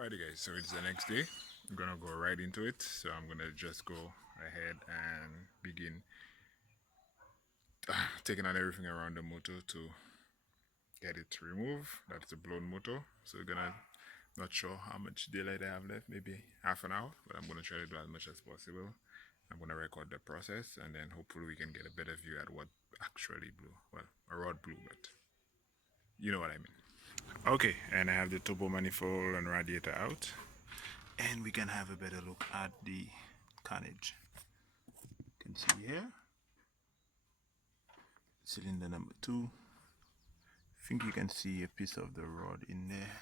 Alrighty guys, so it's the next day. I'm gonna go right into it. So I'm gonna just go ahead and begin taking out everything around the motor to get it removed. That's the blown motor. So we're gonna, not sure how much daylight I have left, maybe half an hour, but I'm gonna try to do as much as possible. I'm gonna record the process and then hopefully we can get a better view at what actually blew. Well, a rod blew, but you know what I mean. Okay, and I have the turbo manifold and radiator out, and we can have a better look at the carnage. You can see here, cylinder number 2. I think you can see a piece of the rod in there.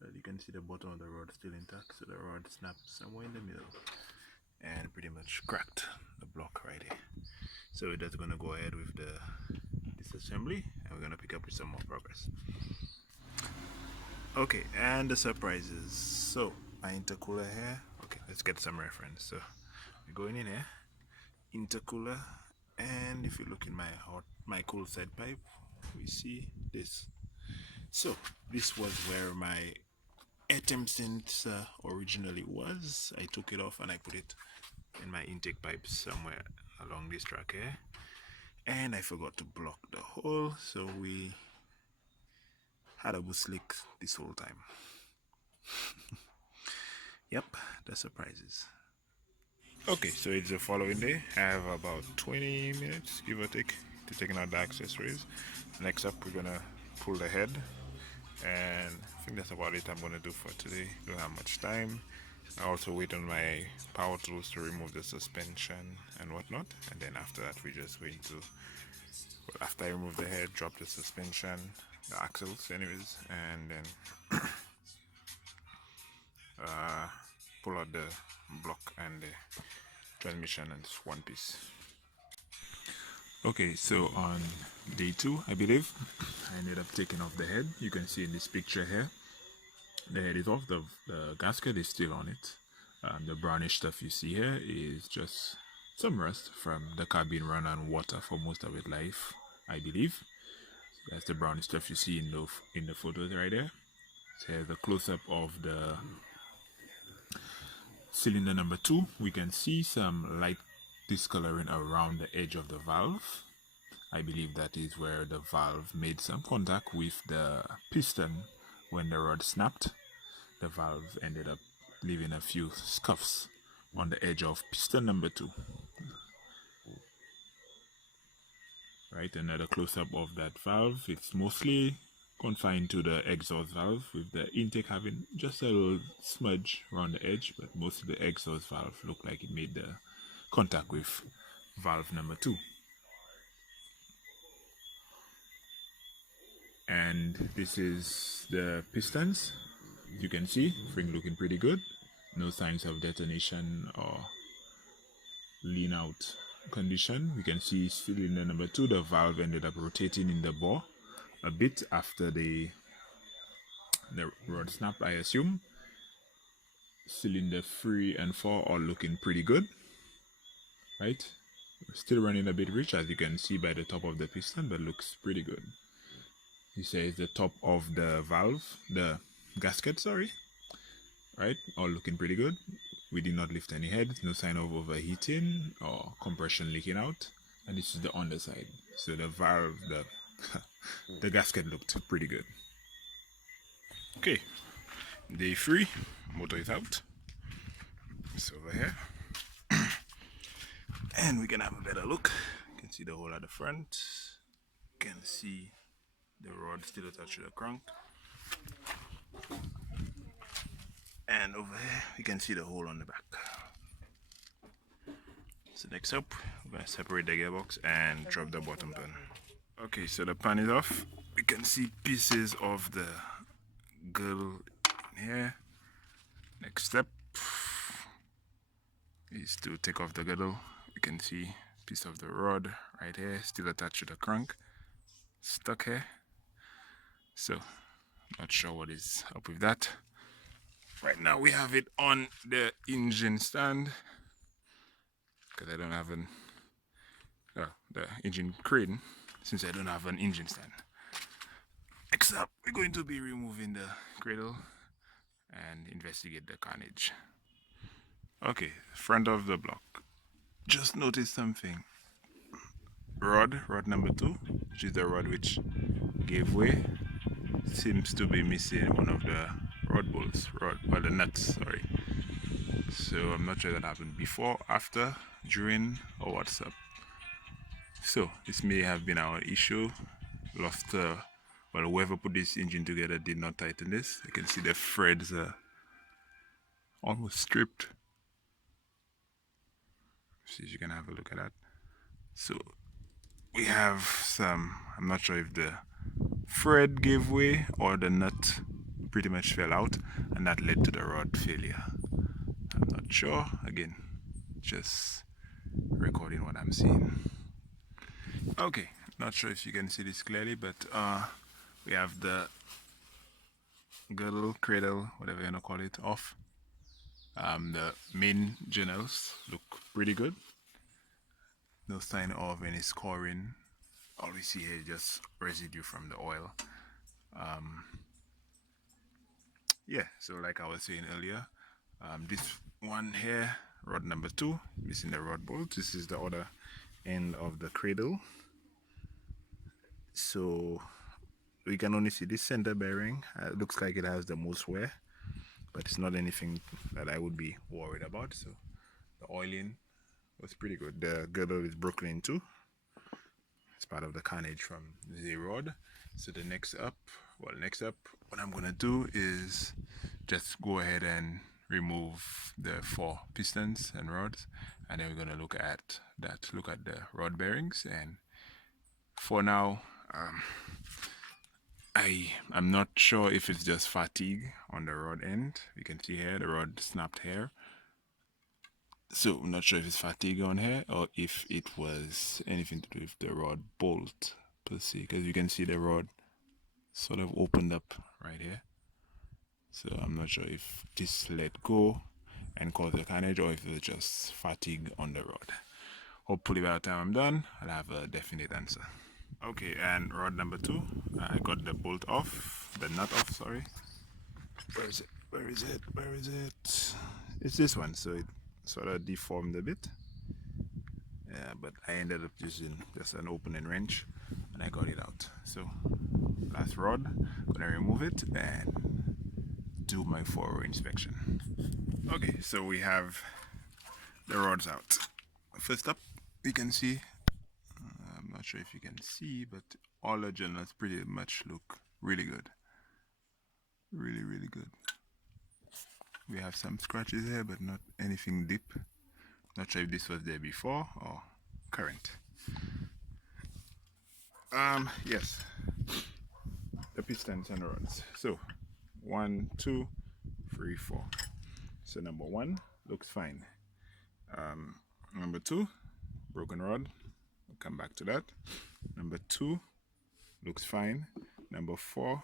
But you can see the bottom of the rod still intact, so the rod snapped somewhere in the middle and pretty much cracked the block right here. So that's gonna go ahead with the disassembly, and we're gonna pick up with some more progress. Okay, and the surprises. So my intercooler here. Okay, let's get some reference. So we're going in here, intercooler, and if you look in my cool side pipe, we see this. So this was where my atom sensor originally was. I took it off and I put it in my intake pipe somewhere along this track here, and I forgot to block the hole, so we had a boost leak this whole time. Yep, the surprises. Okay, so it's the following day. I have about 20 minutes, give or take, to taking out the accessories. Next up, we're gonna pull the head, and I think that's about it I'm gonna do for today. Don't have much time. I also wait on my power tools to remove the suspension and whatnot, and then after that we're just going to, well, after I remove the head, drop the suspension, the axles anyways, and then pull out the block and the transmission, and it's one piece. Okay, so on day 2, I believe, I ended up taking off the head. You can see in this picture here, the head is off, the gasket is still on it. The brownish stuff you see here is just some rust from the car being run on water for most of its life, I believe. That's the brownish stuff you see in the photos right there. So here's a close-up of the cylinder number 2. We can see some light discoloring around the edge of the valve. I believe that is where the valve made some contact with the piston. When the rod snapped, the valve ended up leaving a few scuffs on the edge of piston number 2. Right, another close-up of that valve. It's mostly confined to the exhaust valve, with the intake having just a little smudge around the edge, but most of the exhaust valve looked like it made the contact with valve number 2. And this is the pistons. You can see spring looking pretty good, no signs of detonation or lean out condition. We can see cylinder number 2, the valve ended up rotating in the bore a bit after the rod snap, I assume. Cylinder 3 and 4 are looking pretty good, right? Still running a bit rich, as you can see by the top of the piston, but looks pretty good. This is the top of the valve, the gasket, sorry, right? All looking pretty good. We did not lift any heads, no sign of overheating or compression leaking out. And this is the underside. So the valve, the gasket looked pretty good. Okay, day 3, motor is out. It's over here. And we can have a better look. You can see the hole at the front. You can see the rod still attached to the crank. And over here, you can see the hole on the back. So next up, we're going to separate the gearbox and drop the bottom pan. Okay, so the pan is off. We can see pieces of the girdle in here. Next step is to take off the girdle. You can see a piece of the rod right here, still attached to the crank, stuck here. So, not sure what is up with that. Right now we have it on the engine stand, because I don't have the engine crane, since I don't have an engine stand. Next up, we're going to be removing the cradle and investigate the carnage. Okay, front of the block. Just noticed something. Rod number 2, which is the rod which gave way, seems to be missing one of the rod bolts, the nuts, sorry. So I'm not sure that happened before, after, during, or what's up. So this may have been our issue. Lost, well, whoever put this engine together did not tighten this. You can see the threads are almost stripped. See if you can have a look at that. So we have some, I'm not sure if the thread gave way or the nut pretty much fell out, and that led to the rod failure. I'm not sure. Again, just recording what I'm seeing. Okay, not sure if you can see this clearly, but we have the girdle, cradle, whatever you want to call it, off. The main journals look pretty good. No sign of any scoring. All we see here is just residue from the oil. Yeah, so like I was saying earlier, this one here, rod number 2, missing the rod bolt. This is the other end of the cradle. So we can only see this center bearing. Looks like it has the most wear, but it's not anything that I would be worried about. So the oiling was pretty good. The girdle is broken in two. It's part of the carnage from the rod. So the next up, what I'm gonna do is just go ahead and remove the 4 pistons and rods, and then we're gonna look at the rod bearings. And for now, I'm not sure if it's just fatigue on the rod end. You can see here the rod snapped here. So I'm not sure if it's fatigue on here or if it was anything to do with the rod bolt per se, because you can see the rod sort of opened up right here. So I'm not sure if this let go and caused the carnage or if it's just fatigue on the rod. Hopefully by the time I'm done, I'll have a definite answer. Okay, and rod number 2, I got the bolt off, the nut off, sorry. Where is it? It's this one, so it sort of deformed a bit. Yeah, but I ended up using just an opening wrench and I got it out. So last rod, gonna remove it and do my thorough inspection. Okay, so we have the rods out. First up, we can see, I'm not sure if you can see, but all the journals pretty much look really good. Really good. We have some scratches here, but not anything deep. Not sure if this was there before or current. Yes, the pistons and rods. So 1, 2, 3, 4. So number 1 looks fine. Number 2, broken rod. We'll come back to that. Number 2 looks fine. Number 4,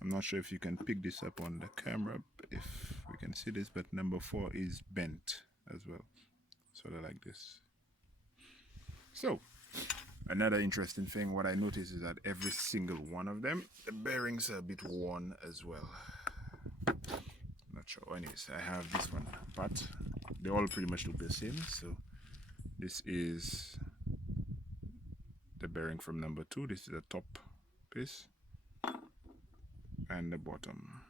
I'm not sure if you can pick this up on the camera, if we can see this, but number 4 is bent as well, sort of like this. So another interesting thing, what I noticed is that every single one of them, the bearings are a bit worn as well. Not sure. Anyways, I have this one part. They all pretty much look the same. So this is the bearing from number 2. This is the top piece and the bottom.